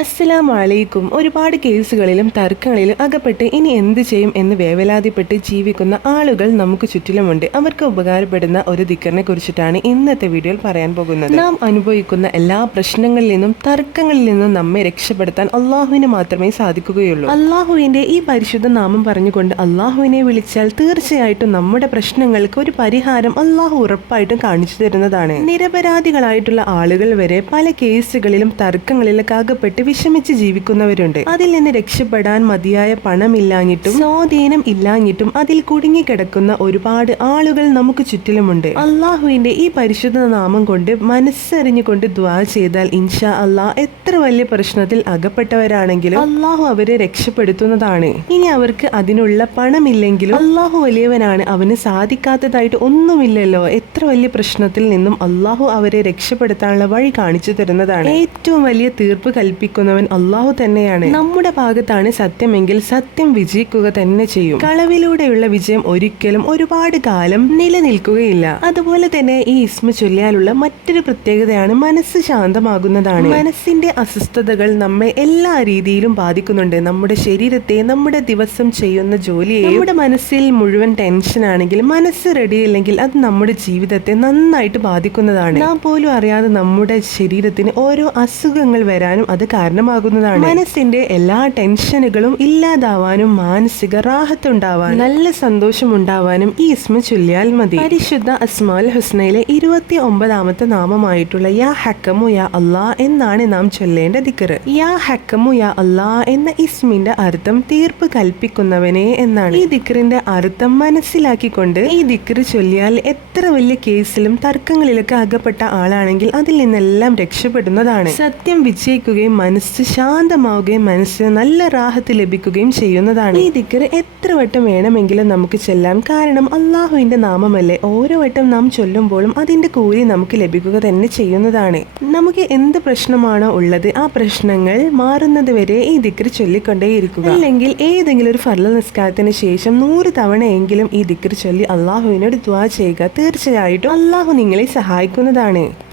അസ്സലാമു അലൈക്കും ഒരുപാട് കേസുകളിലും തർക്കങ്ങളിലും അകപ്പെട്ട് ഇനി എന്ത് ചെയ്യും എന്ന് വേവലാതിപ്പെട്ട് ജീവിക്കുന്ന ആളുകൾ നമുക്ക് ചുറ്റിലുമുണ്ട്. അവർക്ക് ഉപകാരപ്പെടുന്ന ഒരു ദിക്കറിനെ കുറിച്ചിട്ടാണ് ഇന്നത്തെ വീഡിയോയിൽ പറയാൻ പോകുന്നത്. നാം അനുഭവിക്കുന്ന എല്ലാ പ്രശ്നങ്ങളിൽ നിന്നും തർക്കങ്ങളിൽ നിന്നും നമ്മെ രക്ഷപ്പെടുത്താൻ അള്ളാഹുവിന് മാത്രമേ സാധിക്കുകയുള്ളൂ. അള്ളാഹുവിന്റെ ഈ പരിശുദ്ധ നാമം പറഞ്ഞുകൊണ്ട് അള്ളാഹുവിനെ വിളിച്ചാൽ തീർച്ചയായിട്ടും നമ്മുടെ പ്രശ്നങ്ങൾക്ക് ഒരു പരിഹാരം അള്ളാഹു ഉറപ്പായിട്ടും കാണിച്ചു തരുന്നതാണ്. നിരപരാധികളായിട്ടുള്ള ആളുകൾ വരെ പല കേസുകളിലും തർക്കങ്ങളിലൊക്കെ അകപ്പെട്ട് വിഷമിച്ച് ജീവിക്കുന്നവരുണ്ട്. അതിൽ നിന്ന് രക്ഷപ്പെടാൻ മതിയായ പണമില്ലാഞ്ഞിട്ടും സ്വാധീനം ഇല്ലാഞ്ഞിട്ടും അതിൽ കുടുങ്ങിക്കിടക്കുന്ന ഒരുപാട് ആളുകൾ നമുക്ക് ചുറ്റിലുമുണ്ട്. അള്ളാഹുവിന്റെ ഈ പരിശുദ്ധ നാമം കൊണ്ട് മനസ്സറിഞ്ഞുകൊണ്ട് ദ്വാ ചെയ്താൽ ഇൻഷാ അള്ളാഹ് എത്ര വലിയ പ്രശ്നത്തിൽ അകപ്പെട്ടവരാണെങ്കിലും അള്ളാഹു അവരെ രക്ഷപ്പെടുത്തുന്നതാണ്. ഇനി അവർക്ക് അതിനുള്ള പണമില്ലെങ്കിലും അള്ളാഹു വലിയവനാണ് അവന് സാധിക്കാത്തതായിട്ട് ഒന്നുമില്ലല്ലോ. എത്ര വലിയ പ്രശ്നത്തിൽ നിന്നും അള്ളാഹു അവരെ രക്ഷപ്പെടുത്താനുള്ള വഴി കാണിച്ചു തരുന്നതാണ്. ഏറ്റവും വലിയ തീർപ്പ് കൽപ്പിക്കുന്നവൻ അള്ളാഹു തന്നെയാണ്. നമ്മുടെ ഭാഗത്താണ് സത്യമെങ്കിൽ സത്യം വിജയിക്കുക തന്നെ ചെയ്യും. കളവിലൂടെയുള്ള വിജയം ഒരിക്കലും ഒരുപാട് കാലം നിലനിൽക്കുകയില്ല. അതുപോലെ തന്നെ ഈ ഇസ്മ ചൊല്ലിയാലുള്ള മറ്റൊരു പ്രത്യേകതയാണ് മനസ്സ് ശാന്തമാകുന്നതാണ്. മനസ്സിന്റെ അസ്വസ്ഥതകൾ നമ്മെ എല്ലാ രീതിയിലും ബാധിക്കുന്നുണ്ട്. നമ്മുടെ ശരീരത്തെ നമ്മുടെ ദിവസം ചെയ്യുന്ന ജോലിയെ നമ്മുടെ മനസ്സിൽ മുഴുവൻ ടെൻഷൻ ആണെങ്കിൽ മനസ്സ് റെഡിയില്ലെങ്കിൽ അത് നമ്മുടെ ജീവിതത്തെ നന്നായിട്ട് ബാധിക്കുന്നതാണ്. നാം പോലും അറിയാതെ നമ്മുടെ ശരീരത്തിന് ഓരോ അസുഖങ്ങൾ വരാനും അത് കാരണമാകുന്നതാണ്. മനസ്സിന്റെ എല്ലാ ടെൻഷനുകളും ഇല്ലാതാവാനും മാനസിക റാഹത്തുണ്ടാവാനും നല്ല സന്തോഷം ഉണ്ടാവാനും ഈ ഇസ്മ ചൊല്ലിയാൽ മതി. പരിശുദ്ധ അസ്മാൽ ഹുസ്നയിലെ ഇരുപത്തി ഒമ്പതാമത്തെ നാമമായിട്ടുള്ള യാ ഹക്കമു യാ അള്ളാ എന്നാണ് നാം ചൊല്ലേണ്ട ദിക്കറ്. യാ ഹക്കമു യാ അള്ളാ എന്ന ഇസ്മിന്റെ അർത്ഥം തീർപ്പ് കൽപ്പിക്കുന്നവനെ എന്നാണ്. ഈ ദിക്കറിന്റെ അർത്ഥം മനസ്സിലാക്കിക്കൊണ്ട് ഈ ദിക്കറ് ചൊല്ലിയാൽ എത്ര വലിയ കേസിലും തർക്കങ്ങളിലൊക്കെ അകപ്പെട്ട ആളാണെങ്കിൽ അതിൽ നിന്നെല്ലാം രക്ഷപ്പെടുന്നതാണ്. സത്യം വിജയിക്കുകയും മനസ്സ് ശാന്തമാവുകയും മനസ്സിന് നല്ല റാഹത്ത് ലഭിക്കുകയും ചെയ്യുന്നതാണ്. ഈ ദിക്കർ എത്ര വട്ടം വേണമെങ്കിലും നമുക്ക് ചെല്ലാം കാരണം അള്ളാഹുവിന്റെ നാമമല്ലേ? ഓരോ വട്ടം നാം ചൊല്ലുമ്പോഴും അതിന്റെ കൂലി നമുക്ക് ലഭിക്കുക തന്നെ ചെയ്യുന്നതാണ്. നമുക്ക് എന്ത് പ്രശ്നമാണോ ഉള്ളത് ആ പ്രശ്നങ്ങൾ മാറുന്നത് വരെ ഈ ദിക്കറ് ചൊല്ലിക്കൊണ്ടേയിരിക്കുക. അല്ലെങ്കിൽ ഏതെങ്കിലും ഒരു ഫർല നിസ്കാരത്തിന് ശേഷം നൂറ് തവണയെങ്കിലും ഈ ദിക്കറ് ചൊല്ലി അള്ളാഹുവിനോട് ദ്വാ ചെയ്യുക തീർച്ചയായിട്ടും അള്ളാഹു നിങ്ങളെ സഹായിക്കുന്നതാണ്.